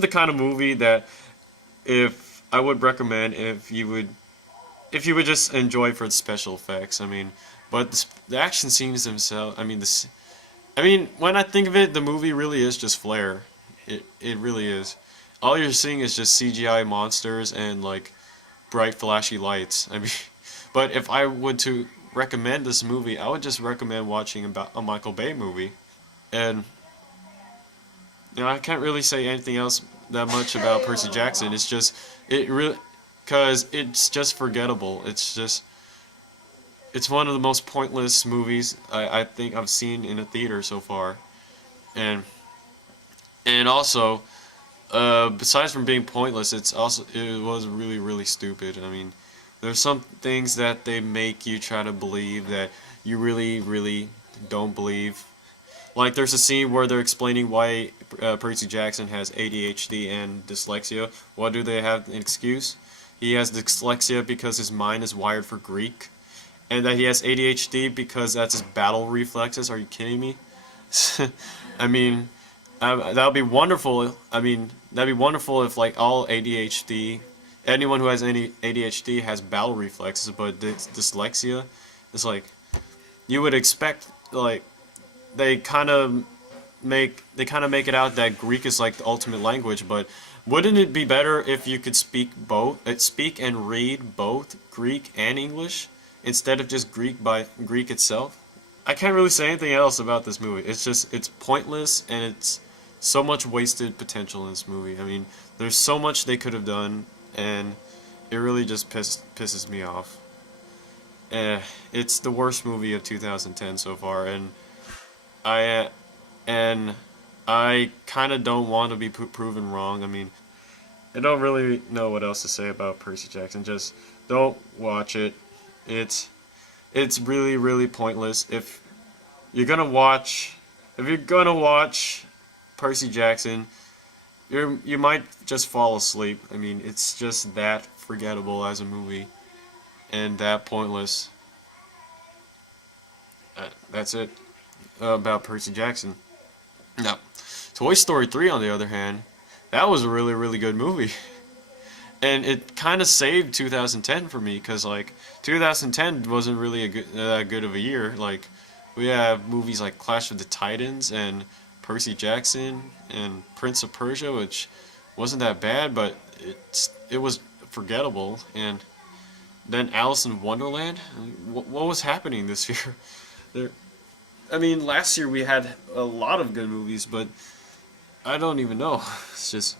The kind of movie that if I would recommend if you would just enjoy for the special effects. I mean, but the action scenes themselves. I mean, when I think of it, the movie really is just flair. It really is. All you're seeing is just CGI monsters and like bright flashy lights. I mean, but if I would to recommend this movie, I would just recommend watching about a Michael Bay movie. And I can't really say anything else that much about Percy Jackson. It's just it really because it's just forgettable. It's one of the most pointless movies I think I've seen in a theater so far. And also besides from being pointless, it was really stupid. I mean, there's some things that they make you try to believe that you really don't believe. Like there's a scene where they're explaining why Percy Jackson has ADHD and dyslexia. What do they have an excuse? He has dyslexia because his mind is wired for Greek, and that he has ADHD because that's his battle reflexes. Are you kidding me? I mean, that would be wonderful. I mean, that'd be wonderful if like all ADHD, anyone who has any ADHD has battle reflexes, but dyslexia is like you would expect. Like they kind of make it out that Greek is like the ultimate language, but wouldn't it be better if you could speak and read both Greek and English instead of just Greek itself? I can't really say anything else about this movie. It's pointless, and it's so much wasted potential in this movie. I mean, there's so much they could have done, and it really just pisses me off. It's the worst movie of 2010 so far, and I kind of don't want to be proven wrong. I mean, I don't really know what else to say about Percy Jackson. Just don't watch it. It's really pointless. If you're gonna watch Percy Jackson, you might just fall asleep. I mean, it's just that forgettable as a movie and that pointless. That's it about Percy Jackson. Now, Toy Story 3, on the other hand, that was a really good movie. And it kind of saved 2010 for me, because like 2010 wasn't really that good of a year. Like we have movies like Clash of the Titans and Percy Jackson and Prince of Persia, which wasn't that bad, but it was forgettable. And then Alice in Wonderland. What was happening this year? I mean, last year we had a lot of good movies, but I don't even know. It's just,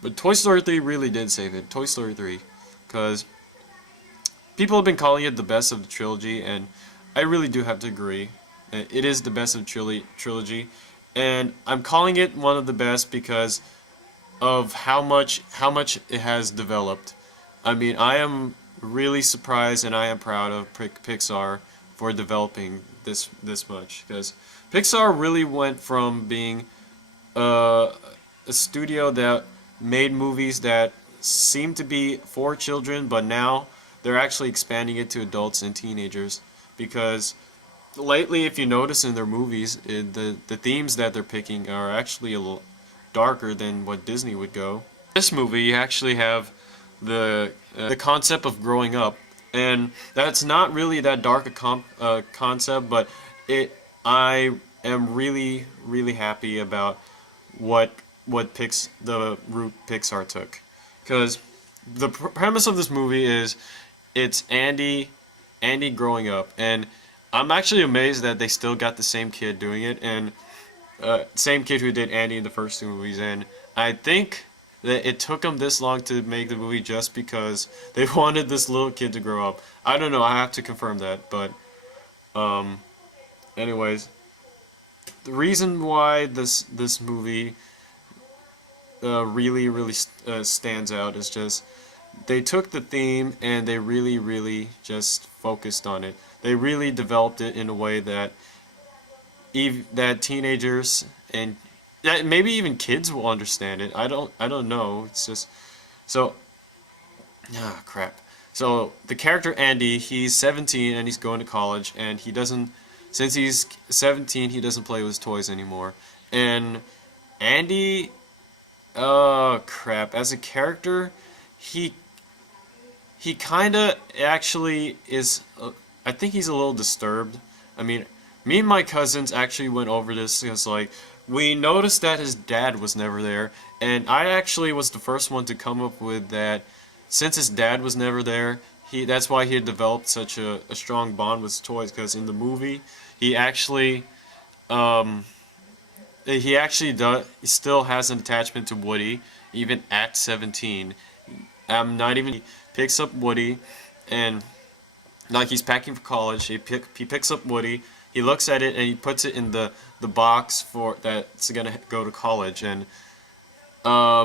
but Toy Story 3 really did save it. Toy Story 3, because people have been calling it the best of the trilogy, and I really do have to agree. It is the best of the trilogy, and I'm calling it one of the best because of how much it has developed. I mean, I am really surprised, and I am proud of Pixar for developing this much, because Pixar really went from being a studio that made movies that seemed to be for children, but now they're actually expanding it to adults and teenagers. Because lately, if you notice in their movies, the themes that they're picking are actually a little darker than what Disney would go. This movie, you actually have the concept of growing up, and that's not really that dark a concept, but I am really happy about the route Pixar took, because the premise of this movie is it's Andy growing up, and I'm actually amazed that they still got the same kid doing it, and same kid who did Andy in the first two movies, and I think that it took them this long to make the movie just because they wanted this little kid to grow up. I don't know, I have to confirm that, but anyways, the reason why this movie really stands out is just they took the theme and they really just focused on it. They really developed it in a way that that teenagers and that maybe even kids will understand it. I don't know. It's just so crap. So the character Andy, he's 17 and he's going to college, and since he's 17, he doesn't play with his toys anymore. And Andy Oh crap! As a character, he he kind of actually is. I think he's a little disturbed. I mean, me and my cousins actually went over this because like we noticed that his dad was never there, and I actually was the first one to come up with that. Since his dad was never there, that's why he had developed such a strong bond with his toys. Because in the movie, he actually um, he still has an attachment to Woody even at 17. I'm not even. He picks up Woody, and like he's packing for college. He picks up Woody. He looks at it and he puts it in the box for that's gonna go to college. And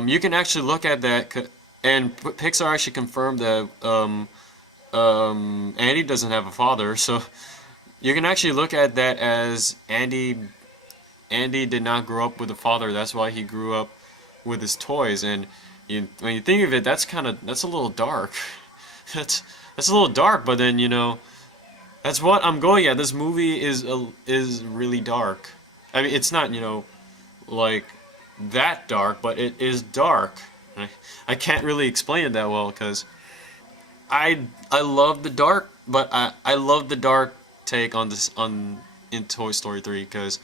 you can actually look at that. And Pixar actually confirmed that Andy doesn't have a father, so you can actually look at that as Andy did not grow up with a father. That's why he grew up with his toys. And when you think of it, that's a little dark. That's a little dark. But then that's what I'm going at. This movie is really dark. I mean, it's not like that dark, but it is dark. I can't really explain it that well because I love the dark, but I love the dark take on this in Toy Story 3 because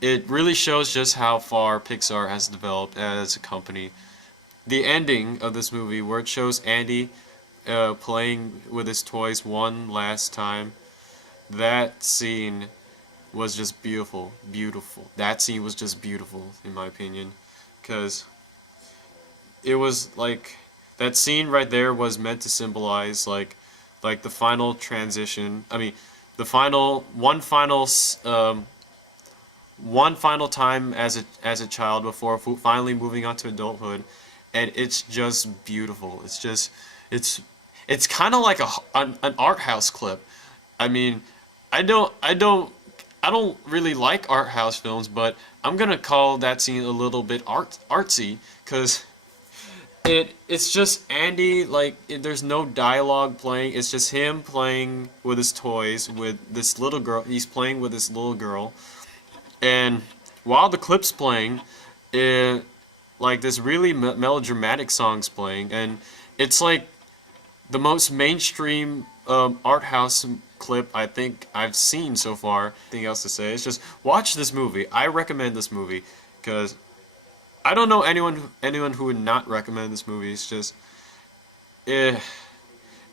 it really shows just how far Pixar has developed as a company. The ending of this movie where it shows Andy playing with his toys one last time, that scene was just beautiful. That scene was just beautiful in my opinion because it was like that scene right there was meant to symbolize like the final transition. I mean, the one final time as a child before finally moving on to adulthood, and it's just beautiful. It's kind of like an art house clip. I mean, I don't really like art house films, but I'm gonna call that scene a little bit artsy because it's just Andy, like, there's no dialogue playing. It's just him playing with his toys with this little girl. He's playing with this little girl. And while the clip's playing, like, this really melodramatic song's playing. And it's, like, the most mainstream art house clip I think I've seen so far. Nothing else to say. It's just, watch this movie. I recommend this movie because I don't know anyone who would not recommend this movie. It's just,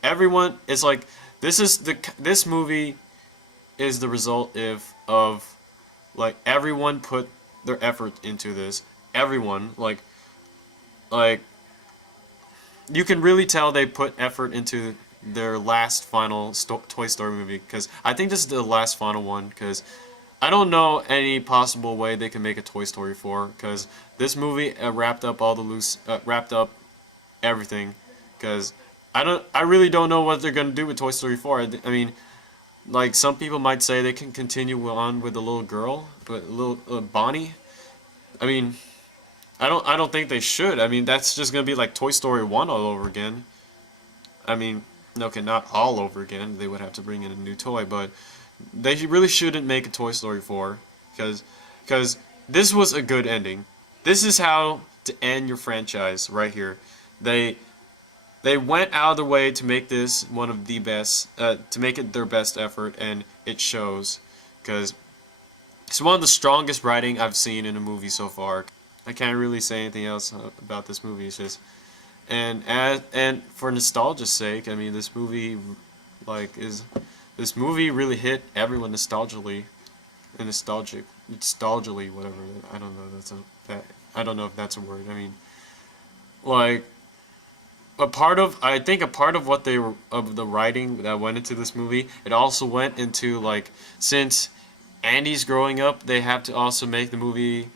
everyone. It's like this movie is the result of like everyone put their effort into this. Everyone like you can really tell they put effort into their last final Toy Story movie because I think this is the last final one because I don't know any possible way they can make a Toy Story 4 because this movie wrapped up everything because I really don't know what they're gonna do with Toy Story 4. I mean, like some people might say they can continue on with the little girl, but little Bonnie. I mean, I don't think they should. I mean, that's just gonna be like Toy Story 1 all over again. I mean, okay, not all over again. They would have to bring in a new toy, but they really shouldn't make a Toy Story 4 because this was a good ending. This is how to end your franchise right here. They went out of their way to make this one of the best, to make it their best effort, and it shows because it's one of the strongest writing I've seen in a movie so far. I can't really say anything else about this movie. It's just, and for nostalgia's sake, I mean, this movie really hit everyone nostalgically, whatever. I don't know. I don't know if that's a word. I mean, like I think a part of what of the writing that went into this movie, it also went into like since Andy's growing up, they have to also make the movie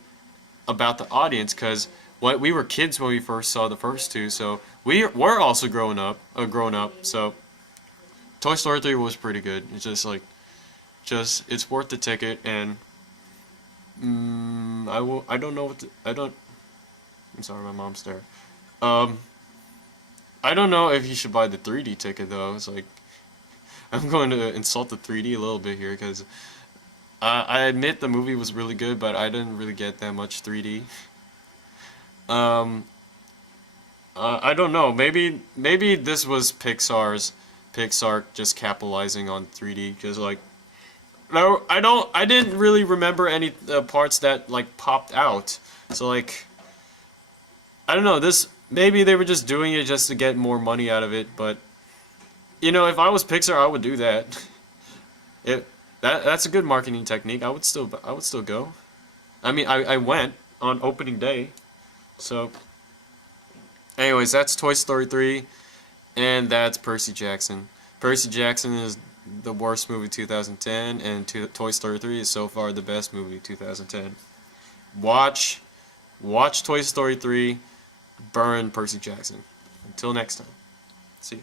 about the audience because we were kids when we first saw the first two, so we're also grown up. So Toy Story 3 was pretty good. It's just it's worth the ticket, and I don't know what I'm sorry, my mom's there. I don't know if you should buy the 3D ticket though. It's like I'm going to insult the 3D a little bit here because I admit the movie was really good, but I didn't really get that much 3D. Um, I don't know. Maybe this was Pixar just capitalizing on 3D because like no, I didn't really remember any parts that like popped out. So like I don't know. This maybe they were just doing it just to get more money out of it. But you know, if I was Pixar, I would do that. That's a good marketing technique. I would still go. I mean, I went on opening day. So, anyways, that's Toy Story 3, and that's Percy Jackson. Percy Jackson is the worst movie 2010, and Toy Story 3 is so far the best movie 2010. Watch Toy Story 3, burn Percy Jackson. Until next time. See you.